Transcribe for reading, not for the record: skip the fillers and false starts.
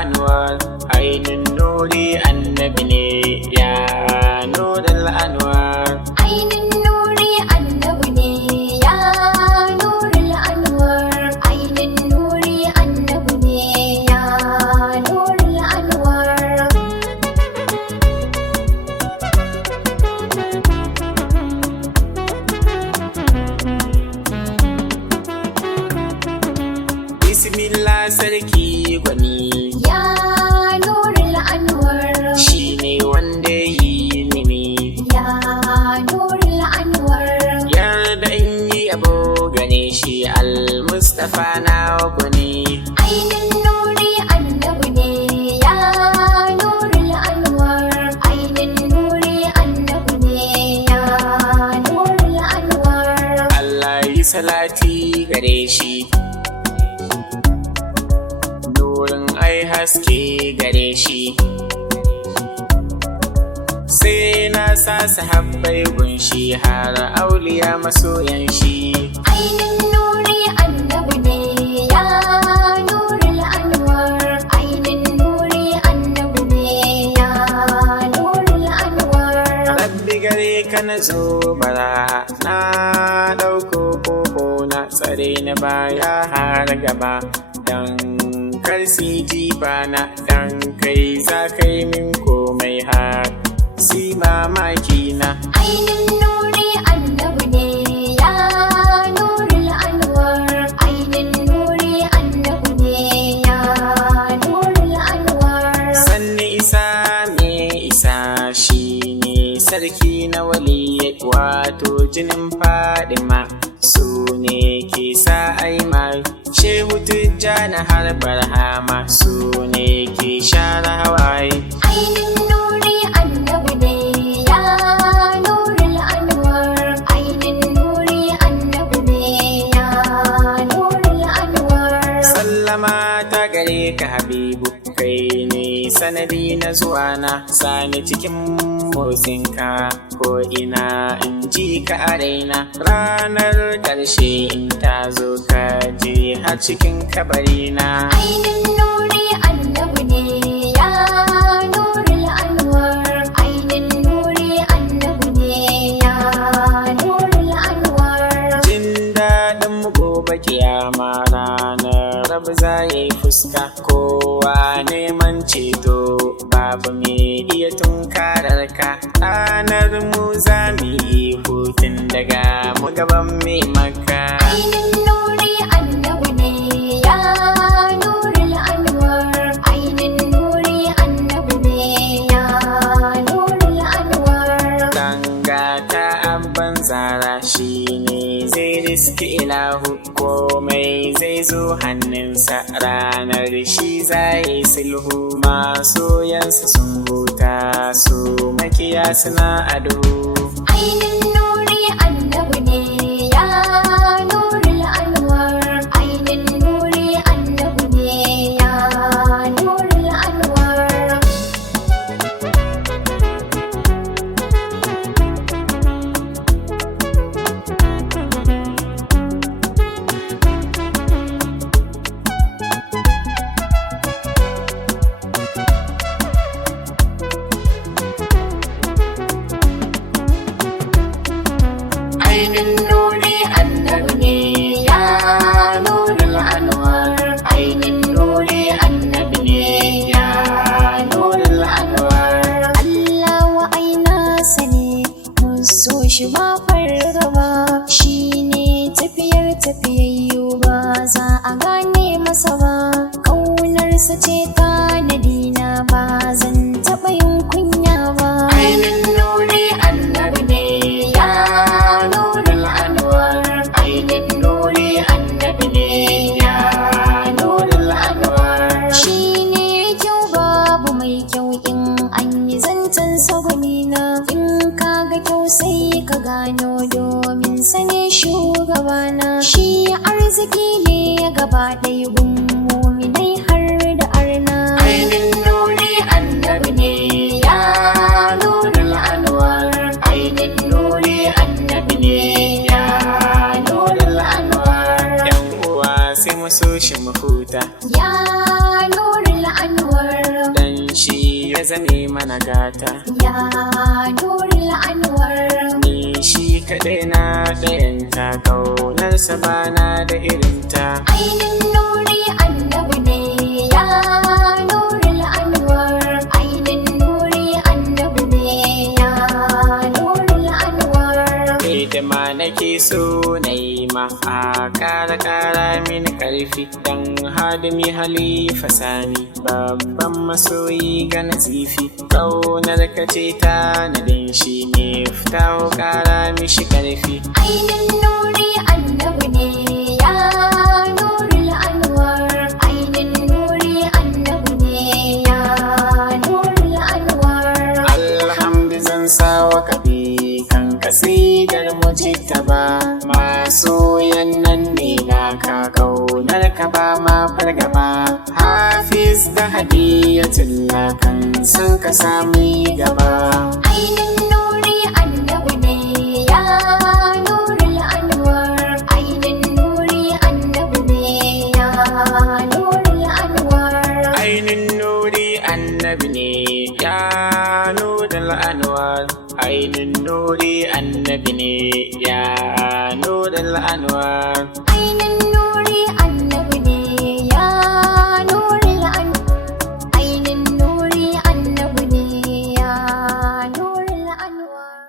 anwar ainin nuri annabi ne ya nurul anwar. Ainin nuri annabi ne ya nurul anwar. Ainin nuri annabi ne ya nurul anwar. Bismillah sarki gwani Ya nurul anwar. shine wanda yi mini Ya nurul anwar. yarda in yi yabo gane shi al-Mustafa na gwani. Ainin nuri annabi ne ya nurul anwar. Ainin nuri annabi ne ya nurul anwar. Allah yi salati gare shi nurin ai haske gare shi sai na sa sahabbai gunshi har auliya masoyan shi. Ainin nuri annabi ne ya nurul anwar. Ainin nuri annabi ne ya nurul anwar. Rabbi gare ka na zo bara na ɗauko koko na tsare na baya har gaba dan kar si jifa na dan kai za kai min komai har si mamaki na. Ainin nuri annabi ne ya nurul anwar. Ainin nuri annabi ne ya nurul anwar. Sanni isa me isa shi ne sarki na waliyai wato jinin Fadima su ne ke sa aima shehu tijjani har barhama su ne ke share hawaye. Ainin nuri annabi ne ya nurul anwar. Ainin nuri annabi ne ya nurul anwar. Sallama ta gare ka habibu kai ne sanadi na zuwa na sani cikin motsinka ko ina in ji ka a raina ranar ƙarshe in ta zo ka je har cikin kabarina. Ainin nuri annabi ne ya nurul anwar. Ainin nuri annabi ne ya nurul anwar. Jin daɗin mu gobe kiyama ranar rabu za ya yi fuska kowa neman ceto babu me iya tunkarar ka ranar mu za mu yi hutun daga mu gaban mai maka. Ainin nuri annabi ne ya nurul anwar. Ainin nuri annabi ne ya nurul anwar. Ganga ta abban zara shi ne zai riski ilahu komai zai zo hannunsa ranar shi za yi sulhu masoyansa sun huta su makiya suna ado. Ainin nuri annabi ne ya nurul anwar. Ainin nuri annabi ne ya nurul anwar. Ainin nuri annabi ne ya nurul anwar. Ainin nuri annabi ne ya nurul anwar. Allah wa aina sani mun so shi ba fargaba shi ne tafiyar tafiyayyu ba za a gane masa ba ƙaunarsa ce tanadina ba zan taɓa yin kunya ba. Ainin nuri annabi ne ya nurul anwar. Ainin nuri annabi ne ya nurul anwar. Shi ne kyau babu mai kyau in an yi zancen sagwamina in ka ga kyau sai ka gano domin sane shugabana shi arziki ne gaba ɗaya gun muminai har da arna. Ainin nuri annabi ne ya nurul anwar. Ainin nuri annabi ne ya nurul anwar. Yan uwa sai mu so shi mu huta. Ya nurul anwar. zame mana gata. Ya nurul anwar. Ni shi kaɗai na ɗayanta, ƙaunarsa bana da irinta. Ainin nuri annabi ne ya nurul anwar. Ainin nuri annabi ne ya nurul anwar. Da ma nake so na yi ma a ƙara mini ƙarfi dan hadimi halifa sani babban masoyi ga nazifi. Ƙaunar ka ce ta nadin shi ne fitawo ƙara mishi ƙarfi. Ainin nuri annabi ne ya nurul anwar. Ainin nuri annabi ne ya nurul anwar. Alhamdu zan sawa kabi kan kasidar mujtaba. Masoyan nan ne naka, ƙaunar ka ba ma fargaba. Hafiz da Hadiyatullah kan san ka sami gaba. Ainin nuri annabi ne ya nurul anwar. Ainin nuri annabi ne ya nurul anwar. Ainin nuri annabi ne ya nurul anwar. Ainin nuri annabi ne ya nurul anwar.